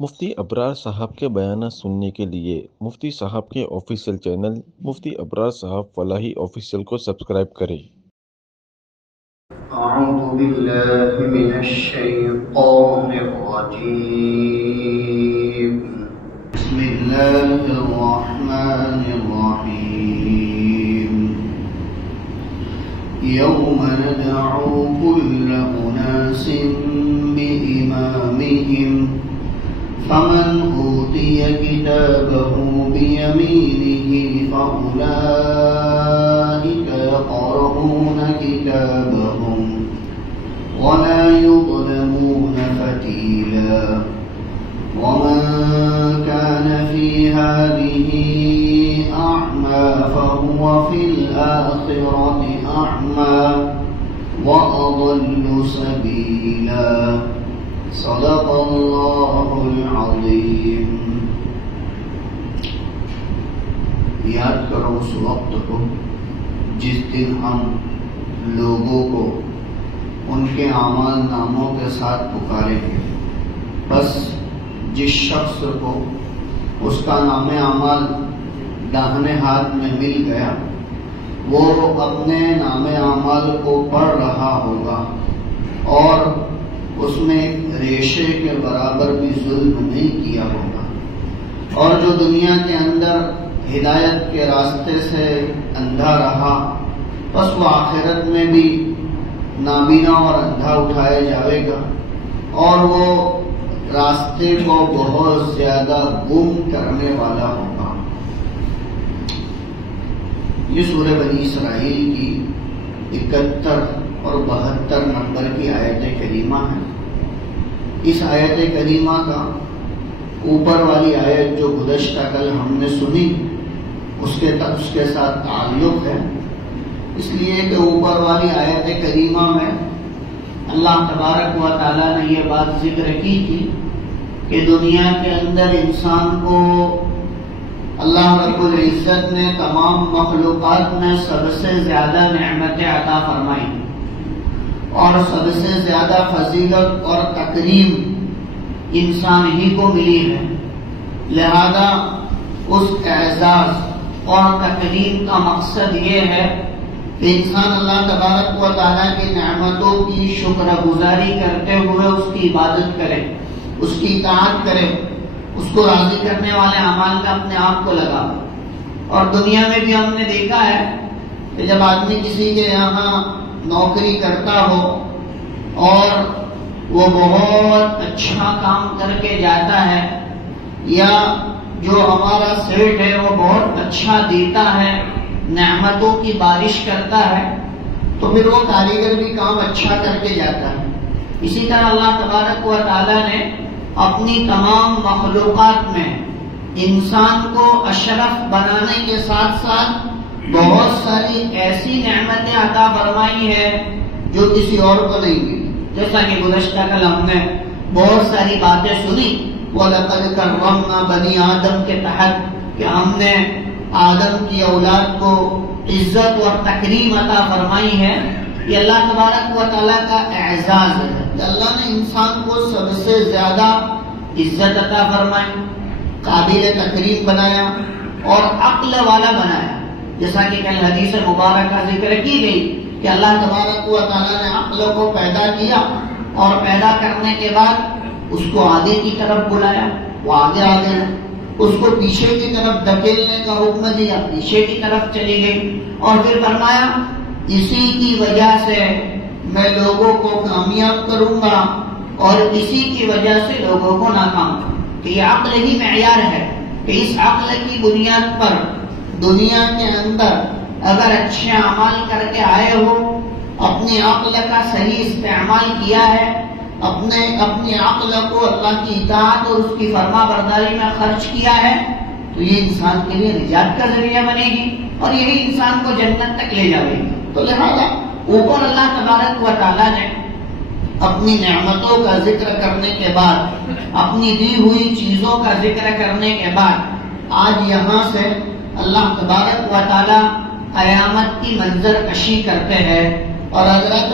مفتی ابرار صاحب کے بیانات سننے کے لیے مفتی صاحب کے آفیشیل چینل مفتی ابرار صاحب فلاحی آفیشیل کو سبسکرائب کریں۔ اعوذ باللہ من الشیطان الرجیم بسم اللہ الرحمن الرحیم یوم ندعو کل اناس بإمامہم فمن أوتي كتابه بيمينه فأولئك يقرؤون كتابهم ولا يظلمون فتيلا ومن كان في هذه أعمى فهو في الآخرة أعمى وأضل سبيلا صدق اللہ العظیم۔ یاد کرو اس وقت کو جس دن ہم لوگوں کو ان کے اعمال ناموں کے ساتھ پکاریں گے، بس جس شخص کو اس کا نام اعمال داہنے ہاتھ میں مل گیا وہ اپنے نام اعمال کو پڑھ رہا ہوگا اور اس میں ریشے کے برابر بھی ظلم نہیں کیا ہوگا، اور جو دنیا کے اندر ہدایت کے راستے سے اندھا رہا بس وہ آخرت میں بھی نابینا اور اندھا اٹھایا جائے گا اور وہ راستے کو بہت زیادہ گم کرنے والا ہوگا۔ یہ سورہ بنی اسرائیل کی 71 اور 72 نمبر کی آیت کریمہ ہے۔ اس آیت کریمہ کا اوپر والی آیت جو گزشتہ کل ہم نے سنی اس کے ساتھ تعلق ہے، اس لیے کہ اوپر والی آیت کریمہ میں اللہ تبارک و تعالی نے یہ بات ذکر کی تھی کہ دنیا کے اندر انسان کو اللہ رب العزت نے تمام مخلوقات میں سب سے زیادہ نعمتیں عطا فرمائی اور سب سے زیادہ فضیلت اور تکریم انسان ہی کو ملی ہے، لہذا اس اعزاز اور تکریم کا مقصد یہ ہے کہ انسان اللہ تبارک و تعالیٰ کی نعمتوں کی شکر گزاری کرتے ہوئے اس کی عبادت کرے، اس کی اطاعت کرے، اس کو راضی کرنے والے اعمال میں اپنے آپ کو لگا۔ اور دنیا میں بھی ہم نے دیکھا ہے کہ جب آدمی کسی کے یہاں نوکری کرتا ہو اور وہ بہت اچھا کام کر کے جاتا ہے یا جو ہمارا سیٹ ہے وہ بہت اچھا دیتا ہے، نعمتوں کی بارش کرتا ہے، تو پھر وہ کاریگر بھی کام اچھا کر کے جاتا ہے۔ اسی طرح اللہ تبارک و تعالی نے اپنی تمام مخلوقات میں انسان کو اشرف بنانے کے ساتھ ساتھ بہت ساری ایسی نعمتیں عطا فرمائی ہے جو کسی اور کو نہیں ملی، جیسا کہ گزشتہ کل ہم نے بہت ساری باتیں سنی وَلَقَدْ كَرَّمْنَا بَنِي آدم کے تحت کہ ہم نے آدم کی اولاد کو عزت اور تکریم عطا فرمائی ہے۔ یہ اللہ تبارک و تعالیٰ کا اعزاز ہے کہ اللہ نے انسان کو سب سے زیادہ عزت عطا فرمائی، قابل تکریم بنایا اور عقل والا بنایا، جیسا کہ کل حدیث مبارکہ ذکر کی گئی کہ اللہ تبارک و تعالیٰ نے عقل کو پیدا کیا اور پیدا کرنے کے بعد اس کو آگے کی طرف بلایا، وہ آگے آگے ہے، اس کو پیچھے کی طرف دھکیلنے کا حکم دیا، پیچھے کی طرف چلی گئی، اور پھر فرمایا اسی کی وجہ سے میں لوگوں کو کامیاب کروں گا اور اسی کی وجہ سے لوگوں کو ناکام کروں گا۔ کہ یہ عقل ہی معیار ہے کہ اس عقل کی بنیاد پر دنیا کے اندر اگر اچھے اعمال کر کے آئے ہو، اپنی عقل کا صحیح استعمال کیا ہے، اپنی عقل کو اللہ کی اطاعت اور اس کی فرما برداری میں خرچ کیا ہے، تو یہ انسان کے لیے نجات کا ذریعہ بنے گی اور یہی انسان کو جنت تک لے جائے گی۔ تو لہذا اوپر اللہ تبارک و تعالیٰ نے اپنی نعمتوں کا ذکر کرنے کے بعد، اپنی دی ہوئی چیزوں کا ذکر کرنے کے بعد، آج یہاں سے اللہ تبارک و تعالیٰ قیامت کی منظر کشی کرتے ہیں، اور حضرات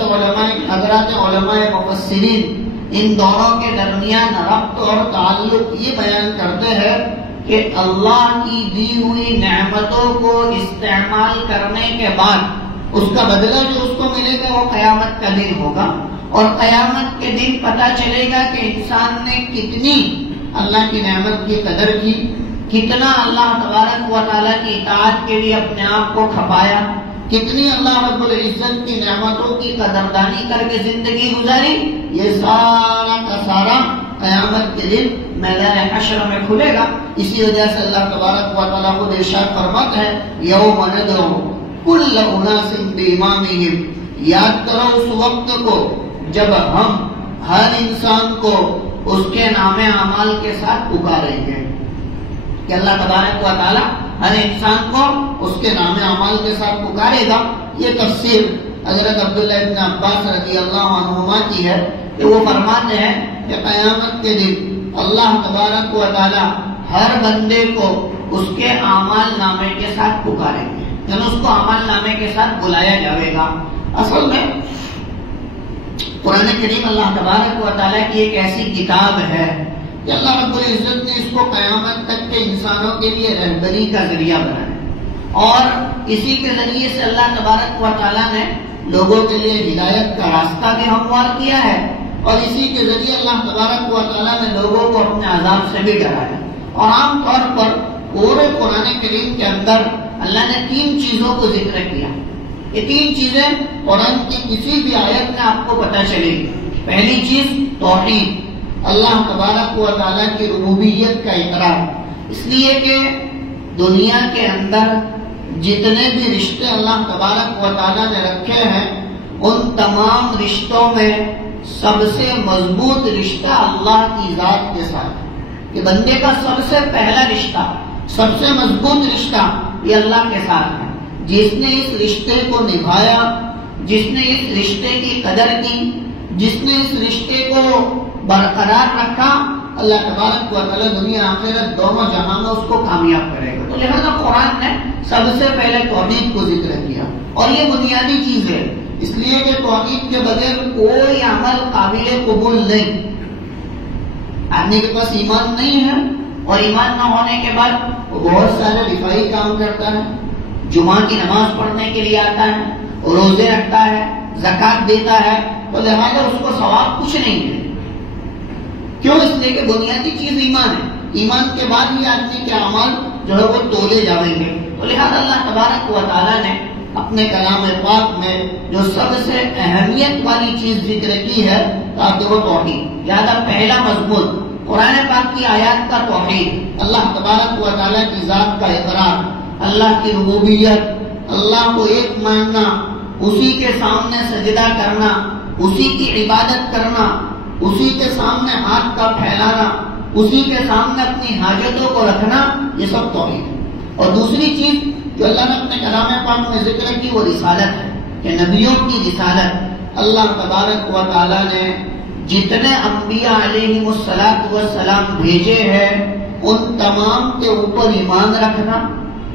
علماء مفسرین ان دونوں کے درمیان ربط اور تعلق یہ بیان کرتے ہیں کہ اللہ کی دی ہوئی نعمتوں کو استعمال کرنے کے بعد اس کا بدلہ جو اس کو ملے گا وہ قیامت کا دن ہوگا، اور قیامت کے دن پتہ چلے گا کہ انسان نے کتنی اللہ کی نعمت کی قدر کی، کتنا اللہ تبارک و تعالیٰ کی اطاعت کے لیے اپنے آپ کو کھپایا، کتنی اللہ رب العزت کی نعمتوں کی قدردانی کر کے زندگی گزاری۔ یہ سارا کا سارا قیامت کے دن میدان حشر میں کھلے گا۔ اسی وجہ سے اللہ تبارک و تعالیٰ خود ارشاد فرماتا ہے یوم ندعو کل اناس بامامہم، یاد کرو اس وقت کو جب ہم ہر انسان کو اس کے نام اعمال کے ساتھ پکاریں گے، کہ اللہ تبارک و تعالیٰ ہر انسان کو اس کے نام اعمال کے ساتھ پکارے گا۔ یہ تفسیر حضرت عبداللہ ابن عباس رضی اللہ عنہما کی ہے کہ وہ فرماتے ہیں کہ قیامت کے دن اللہ تبارک و تعالیٰ ہر بندے کو اس کے اعمال نامے کے ساتھ پکاریں گے، یعنی اس کو اعمال نامے کے ساتھ بلایا جائے گا۔ اصل میں قرآن کریم اللہ تبارک و تعالیٰ کی ایک ایسی کتاب ہے کہ اللہ رب العزت نے اس کو قیامت تک کے انسانوں کے لیے رہبری کا ذریعہ بنایا، اور اسی کے ذریعے سے اللہ تبارک و تعالیٰ نے لوگوں کے لیے ہدایت کا راستہ بھی ہموار کیا ہے، اور اسی کے ذریعے اللہ تبارک و تعالیٰ نے لوگوں کو اپنے عذاب سے بھی ڈرایا۔ اور عام طور پر پورے قرآن کریم کے اندر اللہ نے 3 چیزوں کو ذکر کیا۔ یہ 3 چیزیں قرآن کی کسی بھی آیت میں آپ کو پتہ چلے گی۔ پہلی چیز توحید، اللہ تبارک و تعالیٰ کی ربوبیت کا اقرار، اس لیے کہ دنیا کے اندر جتنے بھی رشتے اللہ تبارک و تعالیٰ نے رکھے ہیں ان تمام رشتوں میں سب سے مضبوط رشتہ اللہ کی ذات کے ساتھ ہے، کہ بندے کا سب سے پہلا رشتہ، سب سے مضبوط رشتہ یہ اللہ کے ساتھ ہے۔ جس نے اس رشتے کو نبھایا، جس نے اس رشتے کی قدر کی، جس نے اس رشتے کو برقرار رکھا، اللہ تبارک و تعالیٰ دنیا آخرت دونوں جہاں میں اس کو کامیاب کرے گا۔ تو لہذا قرآن نے سب سے پہلے توحید کو ذکر کیا، اور یہ بنیادی چیز ہے، اس لیے کہ توحید کے بغیر کوئی عمل قابل قبول نہیں۔ آدمی کے پاس ایمان نہیں ہے، اور ایمان نہ ہونے کے بعد وہ بہت سارے دفاعی کام کرتا ہے، جمعہ کی نماز پڑھنے کے لیے آتا ہے، روزے رکھتا ہے، زکوٰۃ دیتا ہے، تو لہٰذا اس کو ثواب کچھ نہیں ہے۔ کیوں؟ اس لیے کہ بنیادی چیز ایمان ہے، ایمان کے بعد ہی آدمی کے اعمال جو ہے وہ تولے جائیں گے۔ تو لہٰذا اللہ تبارک و تعالیٰ نے اپنے کلام پاک میں جو سب سے اہمیت والی چیز ذکر کی ہے تاکہ وہ توحید، لہٰذا پہلا مضمون قرآن پاک کی آیات کا توحید، اللہ تبارک و تعالیٰ کی ذات کا اقرار، اللہ کی ربوبیت، اللہ کو ایک ماننا، اسی کے سامنے سجدہ کرنا، اسی کی عبادت کرنا، اسی کے سامنے ہاتھ کا پھیلانا، اسی کے سامنے اپنی حاجتوں کو رکھنا، یہ سب توحید ہے۔ اور دوسری چیز جو اللہ نے اپنے کلام پاک میں ذکر کی وہ رسالت ہے، کہ نبیوں کی رسالت، اللہ تبارک و تعالیٰ نے جتنے انبیاء علیہم السلام بھیجے ہیں ان تمام کے اوپر ایمان رکھنا،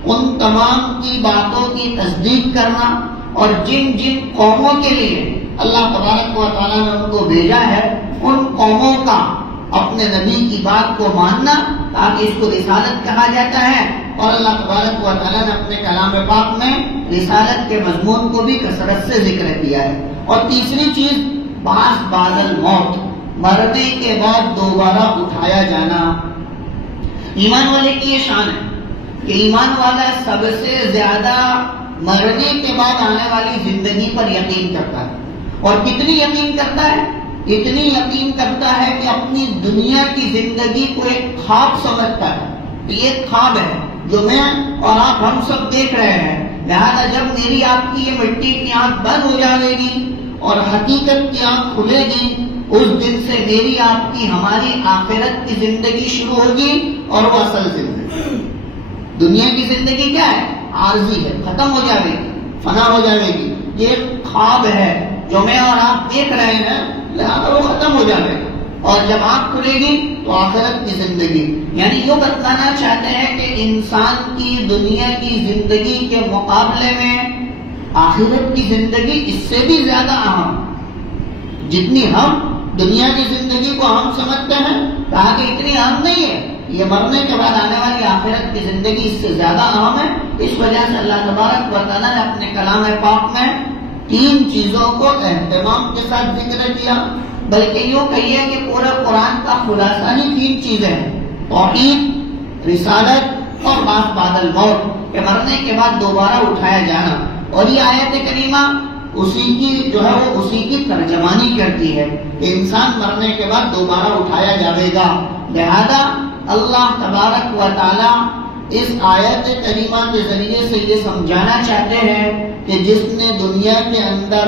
ان تمام کی باتوں کی تصدیق کرنا، اور جن جن قوموں کے لیے اللہ تبارک و تعالیٰ نے ان کو بھیجا ہے ان قوموں کا اپنے نبی کی بات کو ماننا، تاکہ اس کو رسالت کہا جاتا ہے۔ اور اللہ تبارک و تعالیٰ نے اپنے کلام پاک میں رسالت کے مضمون کو بھی کثرت سے ذکر کیا ہے۔ اور تیسری چیز بعد الموت، مرنے کے بعد دوبارہ اٹھایا جانا۔ ایمان والے کی یہ شان ہے کہ ایمان والا سب سے زیادہ مرنے کے بعد آنے والی زندگی پر یقین کرتا ہے، اور کتنی یقین کرتا ہے؟ اتنی یقین کرتا ہے کہ اپنی دنیا کی زندگی کو ایک خواب سمجھتا ہے، تو یہ ایک خواب ہے جو میں اور آپ ہم سب دیکھ رہے ہیں، لہذا جب میری آپ کی یہ مٹی کی آنکھ بند ہو جائے گی اور حقیقت کی آنکھ کھلے گی، اس دن سے میری آپ کی ہماری آخرت کی زندگی شروع ہوگی، اور وہ اصل زندگی۔ دنیا کی زندگی کیا ہے؟ عارضی ہے، ختم ہو جائے گی، فنا ہو جائے گی۔ یہ ایک خواب ہے جو میں اور آپ دیکھ رہے ہیں، لہذا وہ ختم ہو جائے گا، اور جب آنکھ کھلے گی تو آخرت کی زندگی۔ یعنی یہ بتانا چاہتے ہیں کہ انسان کی دنیا کی زندگی کے مقابلے میں آخرت کی زندگی اس سے بھی زیادہ اہم۔ جتنی ہم دنیا کی زندگی کو اہم سمجھتے ہیں؟ کہا کہ اتنی اہم نہیں ہے، یہ مرنے کے بعد آنے والی آخرت کی زندگی اس سے زیادہ اہم ہے۔ اس وجہ سے اللہ تبارک و تعالیٰ نے اپنے کلام پاک میں 3 چیزوں کو اہتمام کے ساتھ ذکر کیا، بلکہ یوں کہیے کہ پورے قرآن کا خلاصہ ہی 3 چیزیں ہیں: توحید، رسالت اور بعد الموت، کہ مرنے کے بعد دوبارہ اٹھایا جانا۔ اور یہ آیت کریمہ اسی کی ترجمانی کرتی ہے کہ انسان مرنے کے بعد دوبارہ اٹھایا جائے گا۔ لہذا اللہ تبارک و تعالی اس آیت کریمہ کے ذریعے سے یہ سمجھانا چاہتے ہیں کہ جس نے دنیا کے اندر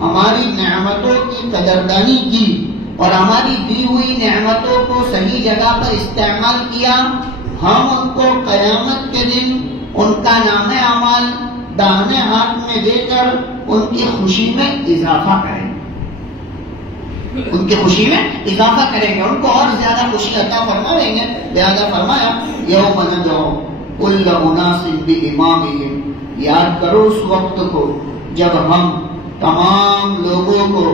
ہماری نعمتوں کی قدردانی کی اور ہماری دی ہوئی نعمتوں کو صحیح جگہ پر استعمال کیا، ہم ان کو قیامت کے دن ان کا نام اعمال داہنے ہاتھ میں دے کر ان کی خوشی میں اضافہ کریں گے، ان کی خوشی میں اضافہ کریں گے، ان کو اور زیادہ خوشی عطا فرمائیں گے۔ لہذا فرمایا یوم ندعو کل اناس بامامہم، یاد کرو اس وقت کو جب ہم تمام لوگوں کو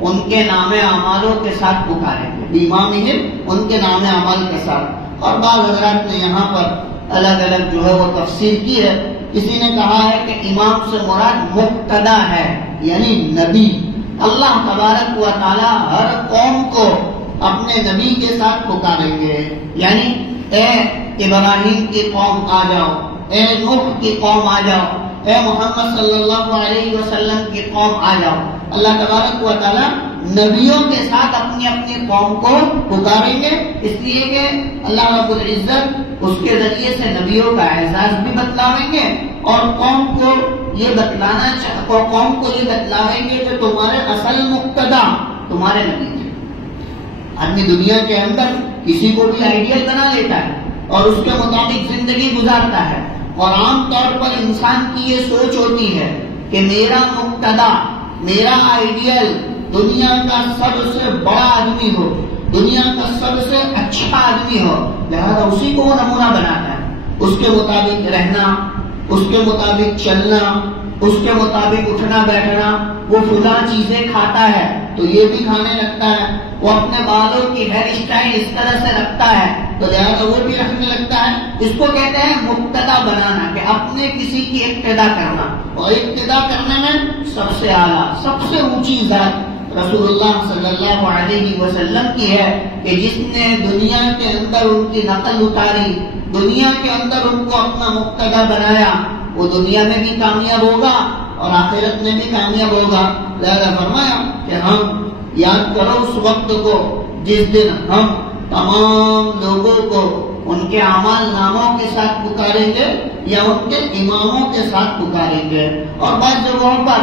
ان کے نام اعمالوں کے ساتھ پکاریں گے، بامامہم ان کے نام اعمال کے ساتھ۔ اور بعض حضرات نے یہاں پر الگ الگ وہ تفسیر کی ہے۔ کسی نے کہا ہے کہ امام سے مراد مقتدا ہے، یعنی نبی۔ اللہ تبارک و تعالی ہر قوم کو اپنے نبی کے ساتھ پکاریں گے، یعنی اے ابراہیم کی قوم آ جاؤ، اے نوح کی قوم آ جاؤ، اے محمد صلی اللہ علیہ وسلم کی قوم آ جاؤ۔ اللہ تبارک و تعالی نبیوں کے ساتھ اپنی اپنی قوم کو پکاریں گے، اس لیے کہ اللہ رب العزت اس کے ذریعے سے نبیوں کا اعزاز بھی بتلاویں گے اور قوم کو یہ بتلاویں گے کہ تمہارے اصل مقتدا تمہارے نبی ہیں۔ آدمی دنیا کے اندر کسی کو بھی آئیڈیل بنا لیتا ہے اور اس کے مطابق زندگی گزارتا ہے، اور عام طور پر انسان کی یہ سوچ ہوتی ہے کہ میرا مقتدا، میرا آئیڈیل دنیا کا سب سے بڑا آدمی ہو، دنیا کا سب سے اچھا آدمی ہو، لہذا اسی کو وہ نمونہ بناتا ہے، اس کے مطابق رہنا، اس کے مطابق چلنا، اس کے مطابق اٹھنا بیٹھنا۔ وہ فلاں چیزیں کھاتا ہے تو یہ بھی کھانے لگتا ہے، وہ اپنے بالوں کی ہیئر اسٹائل اس طرح سے رکھتا ہے تو لہذا وہ بھی رکھنے لگتا ہے۔ اس کو کہتے ہیں مقتدا بنانا، کہ اپنے کسی کی اقتدا کرنا، اور اقتدا کرنے میں سب سے اعلیٰ، سب سے اونچی ذات رسول اللہ صلی اللہ علیہ وسلم کی ہے کہ جس نے دنیا کے اندر ان کی نقل اتاری، دنیا کے اندر ان کو اپنا مقتدا بنایا، وہ دنیا میں بھی کامیاب ہوگا اور آخرت میں بھی کامیاب ہوگا۔ لہذا فرمایا کہ ہم یاد کرو اس وقت کو جس دن ہم تمام لوگوں کو ان کے اعمال ناموں کے ساتھ پکاریں گے یا ان کے اماموں کے ساتھ پکاریں گے۔ اور بعض جگہوں پر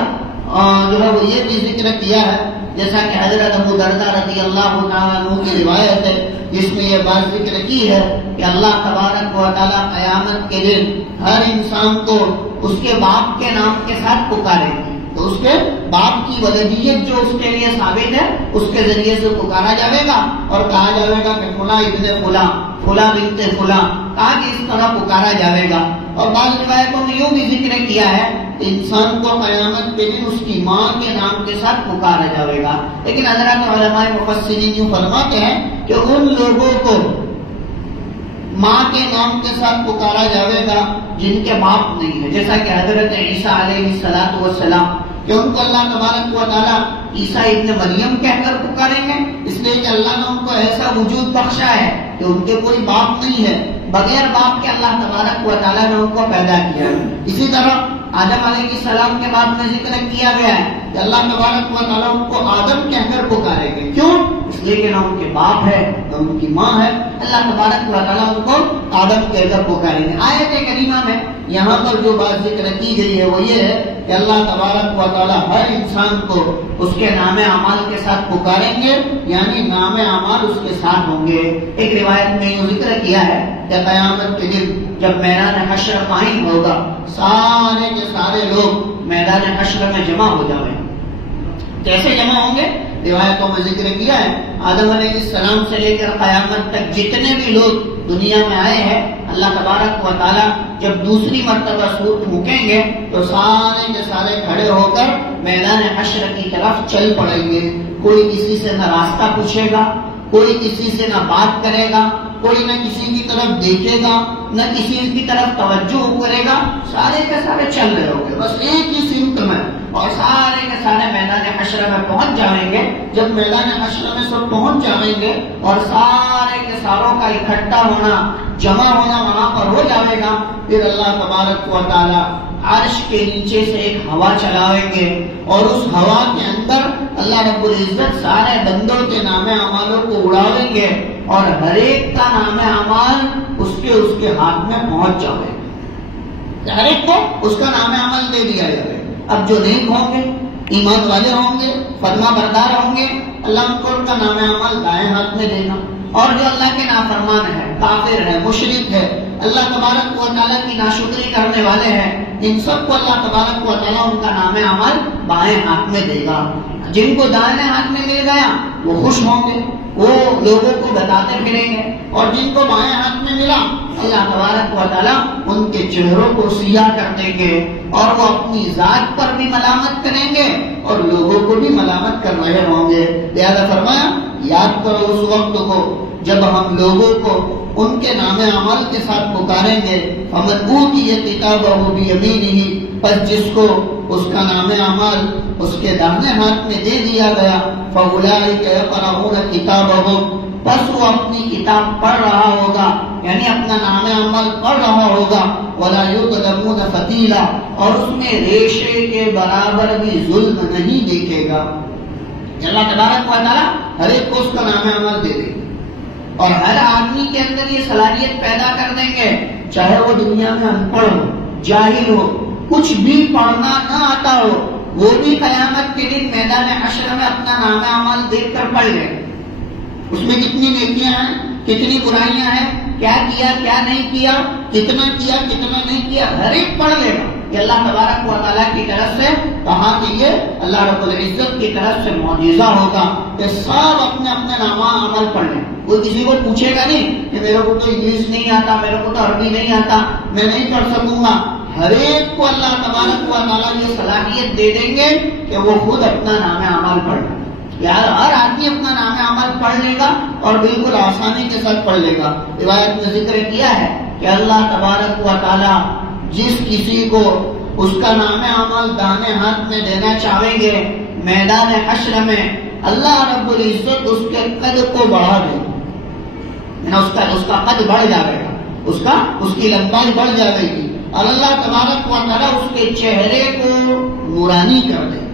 وہ یہ بھی ذکر کیا ہے، جیسا کہ حضرت ابو درداء رضی اللہ تعالیٰ عنہ کی روایت ہے جس میں یہ بات ذکر کی ہے کہ اللہ تبارک و تعالیٰ قیامت کے دن ہر انسان کو اس کے باپ کے نام کے ساتھ پکارے گا، تو اس کے باپ کی ولدیت جو اس کے لیے ثابت ہے اس کے ذریعے سے پکارا جائے گا اور کہا جائے گا کہ فلاں ابن فلاں، فلاں بنت فلاں، کہا کہ اس طرح پکارا جائے گا۔ اور بعض روایتوں میں یوں بھی ذکر کیا ہے کہ انسان کو قیامت کے دن اس کی ماں کے نام کے ساتھ پکارا جائے گا، لیکن حضرات علماء مفسرین یوں فرماتے ہیں کہ ان لوگوں کو ماں کے نام کے ساتھ پکارا جائے گا جن کے باپ نہیں ہے، جیسا کہ حضرت عیسیٰ علیہ السلام کہ ان کو اللہ تبارک و تعالیٰ عیسیٰ ابن مریم کہہ کر پکاریں گے، اس لیے کہ اللہ نے ان کو ایسا وجود بخشا ہے کہ ان کے کوئی باپ نہیں ہے، بغیر باپ کے اللہ تبارک و تعالیٰ نے ان کو پیدا کیا۔ اسی طرح آدم علیہ السلام کے بعد میں ذکر کیا گیا ہے کہ اللہ تبارک و تعالیٰ ان کو آدم کہہ کر پکاریں گے، کیوں؟ اس لیے کہ نہ ان کے باپ ہے نہ ان کی ماں ہے، اللہ تبارک و تعالیٰ ان کو آدم کہہ کر پکاریں گے۔ آیت کریمہ میں یہاں پر جو بات ذکر کی گئی ہے وہ یہ ہے کہ اللہ تبارک و تعالیٰ ہر انسان کو اس کے نام اعمال کے ساتھ پکاریں گے، یعنی نام اعمال اس کے ساتھ ہوں گے۔ ایک روایت میں یہ ذکر کیا ہے کہ قیامت کے دن جب میدان حشر قائم ہوگا، سارے کے سارے لوگ میدان حشر میں جمع ہو جائیں۔ کیسے جمع ہوں گے؟ روایتوں میں ذکر کیا ہے آدم علیہ السلام سے لے کر قیامت تک جتنے بھی لوگ دنیا میں آئے ہیں، اللہ تبارک و تعالیٰ جب دوسری مرتبہ سور پھونکیں گے تو سارے کے سارے کھڑے ہو کر میدان حشر کی طرف چل پڑیں گے. کوئی کسی سے نہ راستہ پوچھے گا، کوئی کسی سے نہ بات کرے گا، کوئی نہ کسی کی طرف دیکھے گا، نہ کسی کی طرف توجہ کرے گا. سارے کے سارے چل رہے ہوں گے بس ایک ہی سمت میں، اور سارے کے سارے میدان حشر میں پہنچ جائیں گے. جب میدان حشر میں سب پہنچ جائیں گے اور سارے کے ساروں کا اکٹھا ہونا، جمع ہونا وہاں پر ہو جائے گا، پھر اللہ تبارک و تعالی عرش کے نیچے سے ایک ہوا چلائیں گے، اور اس ہوا کے اندر اللہ رب العزت سارے بندوں کے نام اعمالوں کو اڑاویں گے، اور ہر ایک کا نام اعمال اس کے ہاتھ میں پہنچ جائے گا. ہر ایک کو اس کا نام عمل دے دیا جائے. اب جو نیک ہوں گے، ایمان والے ہوں گے، فرما بردار ہوں گے، اللہ ان کو ان کا نام عمل دائیں ہاتھ میں دے گا. اور جو اللہ کے نافرمان ہے، کافر ہے، مشرک ہے، اللہ تبارک و تعالیٰ کی ناشکری کرنے والے ہیں، ان سب کو اللہ تبارک و تعالیٰ ان کا نام عمل بائیں ہاتھ میں دے گا. جن کو دائیں ہاتھ میں مل گیا وہ خوش ہوں گے، وہ لوگوں کو بتاتے پھریں گے، اور جن کو بائیں ہاتھ میں ملا اللہ تبارک و تعالیٰ ان کے چہروں کو سیاہ کر دیں گے، اور وہ اپنی ذات پر بھی ملامت کریں گے اور لوگوں کو بھی ملامت کر رہے ہوں گے. لہذا فرمایا یاد کرو اس وقت کو جب ہم لوگوں کو ان کے نام عمل کے ساتھ پکاریں گے. فَمَنْ أُوتِيَ كِتَابَهُ بِيَمِينِهِ، پس جس کو اس کا نام عمل اس کے داہنے ہاتھ میں دے دیا گیا، فَأُولَٰئِكَ يَقْرَءُونَ كِتَابَهُمْ، بس وہ اپنی کتاب پڑھ رہا ہوگا، یعنی اپنا نام عمل پڑھ رہا ہوگا. وَلَا يُظْلَمُونَ فَتِيلًا، اور اس میں ریشے کے برابر بھی ظلم نہیں دیکھے گا. اللہ تبارک و تعالیٰ ہر ایک کو اس کا نام عمل دے دے گا، اور ہر آدمی کے اندر یہ صلاحیت پیدا کر دیں گے، چاہے وہ دنیا میں ان پڑھ ہو، جاہل ہو، کچھ بھی پڑھنا نہ آتا ہو، وہ بھی قیامت کے دن میدان حشر میں اپنا نام عمل دیکھ کر پڑھ لے. اس میں کتنی نیکیاں ہیں، کتنی برائیاں ہیں، کیا کیا کیا نہیں کیا، کتنا نہیں کیا، ہر ایک پڑھ لے گا. یہ اللہ تبارک و تعالیٰ کی طرف سے کہا کہ یہ اللہ رب العزت کی طرف سے معجزہ ہوگا کہ سب اپنے اپنے نامہ عمل پڑھ لیں. کوئی کسی کو پوچھے گا نہیں کہ میرے کو تو انگلش نہیں آتا، میرے کو تو عربی نہیں آتا، میں نہیں پڑھ سکوں گا. ہر ایک کو اللہ تبارک و تعالیٰ یہ صلاحیت دے دیں گے کہ وہ خود اپنا نام عمل پڑھ لے. یار ہر آدمی اپنا نام عمل پڑھ لے گا اور بالکل آسانی کے ساتھ پڑھ لے گا. روایت میں ذکر کیا ہے کہ اللہ تبارک و تعالیٰ جس کسی کو اس کا نام عمل دانے ہاتھ میں دینا چاہیں گے، میدان حشر میں اللہ رب العزت اس کے قد کو بڑھا دے گا، اس کا قد بڑھ جائے گا، اس کی لمبائی بڑھ جائے گی، اور اللہ تبارک و تعالیٰ اس کے چہرے کو نورانی کر دے گا،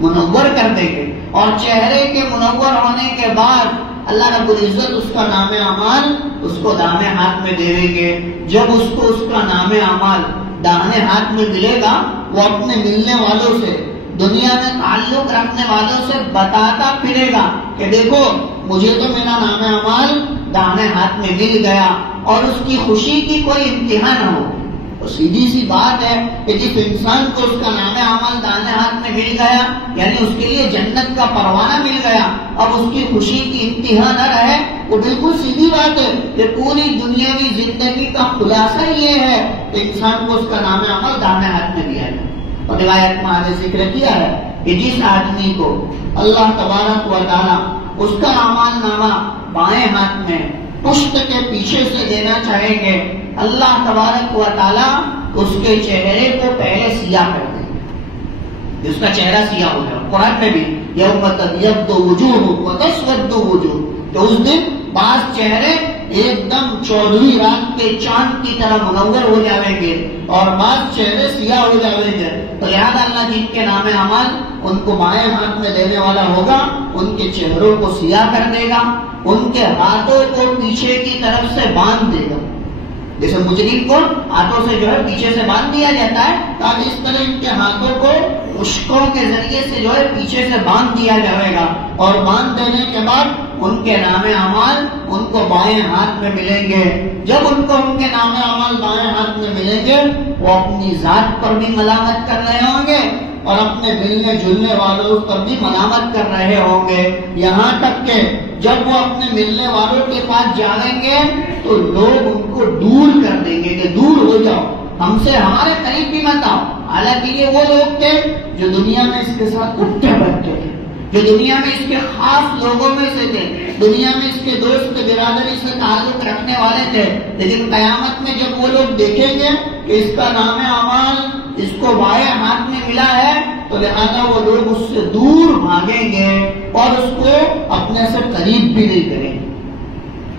منور کر دے گے. اور چہرے کے منور ہونے کے بعد اللہ رب العزت اس کا نام عمل اس کو داہنے ہاتھ میں دے دیں گے. جب اس کو اس کا نام عمل داہنے ہاتھ میں ملے گا، وہ اپنے ملنے والوں سے، دنیا میں تعلق رکھنے والوں سے بتاتا پھرے گا کہ دیکھو مجھے تو میرا نام عمل داہنے ہاتھ میں مل گیا، اور اس کی خوشی کی کوئی انتہا نہ ہو. تو سیدھی سی بات ہے کہ جس انسان کو اس کا نام عمل داہنے ہاتھ میں مل گیا، یعنی اس کے لیے جنت کا پروانہ مل گیا، اب اس کی خوشی کی انتہا نہ رہے. وہ بالکل سیدھی بات ہے کہ پوری دنیاوی زندگی کا خلاصہ یہ ہے کہ انسان کو اس کا نام عمل داہنے ہاتھ میں دیا جائے. اور روایت میں آگے ذکر کیا ہے کہ جس آدمی کو اللہ تبارک و تعالیٰ اس کا اعمال نامہ بائیں ہاتھ میں پشت کے پیچھے سے دینا چاہیں گے، اللہ تبارک و تعالیٰ اس کے چہرے کو پہلے سیاہ کر دیں گے، اس کا چہرہ سیاہ ہو جائے. قرآن میں بھی یوم تبیض وجوہ وتسود وجوہ، تو اس دن بعض چہرے ایک دم 14ویں رات کے چاند کی طرح منور ہو جائیں گے اور بعض چہرے سیاہ ہو جائیں گے. تو لہٰذا اللہ جن کے نام عمل ان کو بائیں ہاتھ میں دینے والا ہوگا، ان کے چہروں کو سیاہ کر دے گا، ان کے ہاتھوں کو پیچھے کی طرف سے باندھ دے گا. جیسے مجرم کو ہاتھوں سے جو ہے پیچھے سے باندھ دیا جاتا ہے، تاکہ اس طرح ان کے ہاتھوں کو مشکوں کے ذریعے سے جو ہے پیچھے سے باندھ دیا جائے گا، اور باندھ دینے کے بعد ان کے نام اعمال ان کو بائیں ہاتھ میں ملیں گے. جب ان کو ان کے نام اعمال بائیں ہاتھ میں ملیں گے، وہ اپنی ذات پر بھی ملامت کر رہے ہوں گے اور اپنے ملنے جلنے والوں پر بھی ملامت کر رہے ہوں گے، یہاں تک کہ جب وہ اپنے ملنے والوں کے پاس جائیں گے تو لوگ ان کو دور کر دیں گے کہ دور ہو جاؤ، ہم سے ہمارے قریب بھی مت آؤ۔ حالانکہ یہ وہ لوگ تھے جو دنیا میں اس کے ساتھ اٹھتے بیٹھتے تھے، جو دنیا میں اس کے خاص لوگوں میں سے تھے، دنیا میں اس کے دوست برادری سے تعلق رکھنے والے تھے، لیکن قیامت میں جب وہ لوگ دیکھیں گے کہ اس کا نام اعمال اس کو بائیں ہاتھ میں ملا ہے تو لہذا وہ لوگ اس سے دور بھاگیں گے اور اس کو اپنے سے قریب بھی نہیں کریں گے،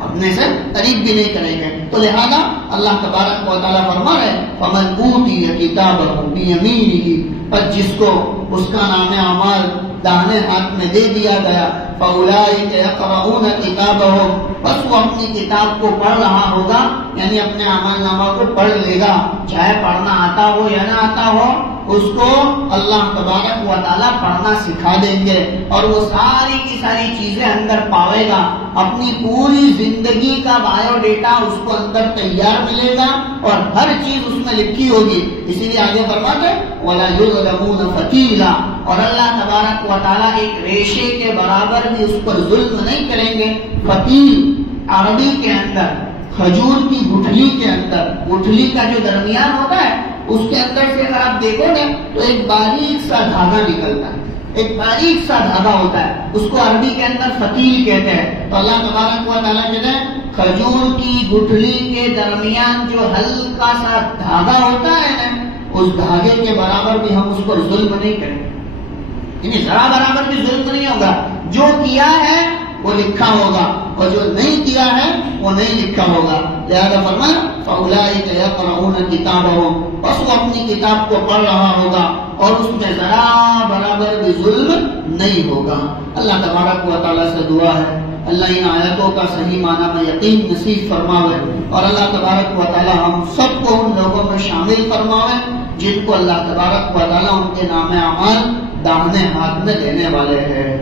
اپنے سے قریب بھی نہیں کریں گے۔ تو لہذا اللہ تبارک و تعالیٰ فرما رہے فَمَنْ أُوتِيَ كِتَابَهُ بِيَمِينِهِ، پر جس کو اس کا نام اعمال داہنے ہاتھ میں دے دیا گیا، فَأُولَٰئِكَ يَقْرَؤُونَ كِتَابَهُمْ، بس وہ اپنی کتاب کو پڑھ رہا ہوگا، یعنی اپنے اعمال نامہ کو پڑھ لے گا، چاہے پڑھنا آتا ہو یا نہ آتا ہو، اس کو اللہ تبارک و تعالیٰ پڑھنا سکھا دیں گے اور وہ ساری کی ساری چیزیں اندر پاوے گا، اپنی پوری زندگی کا بایو ڈیٹا اس کو اندر تیار ملے گا اور ہر چیز اس میں لکھی ہوگی۔ اسی لیے آگے فرماتے وَلَا يُظْلَمُونَ فَتِيلًا، اور اللہ تبارک و تعالیٰ ایک ریشے کے برابر بھی اس پر ظلم نہیں کریں گے۔ فتیل عربی کے اندر کھجور کی گٹھلی کے اندر، گٹھلی کا جو درمیان ہوتا ہے اس کے اندر سے اگر آپ دیکھو گے تو ایک باریک سا دھاگا نکلتا ہے، ایک باریک سا دھاگا ہوتا ہے، اس کو عربی کے اندر فتیل کہتے ہیں۔ تو اللہ تبارک و تعالیٰ کہتے ہیں کھجور کی گٹھلی کے درمیان جو ہلکا سا دھاگا ہوتا ہے نا، اس دھاگے کے برابر بھی ہم اس پر ظلم نہیں کریں گے، یعنی ذرا برابر بھی ظلم نہیں ہوگا، جو کیا ہے وہ لکھا ہوگا اور جو نہیں کیا ہے وہ نہیں لکھا ہوگا۔ لہذا فرمایا فَأُولَٰئِكَ يَقْرَؤُونَ كِتَابَهُمْ، بس وہ اپنی کتاب کو پڑھ رہا ہوگا اور اس میں ذرا برابر بھی ظلم نہیں ہوگا۔ اللہ تبارک و تعالیٰ سے دعا ہے اللہ ان آیتوں کا صحیح معنی میں یقین نصیب فرماوے اور اللہ تبارک و تعالیٰ ہم سب کو ان لوگوں میں شامل فرماوے جن کو اللہ تبارک و تعالیٰ ان کے نام اعمال داہنے ہاتھ میں دینے والے ہیں۔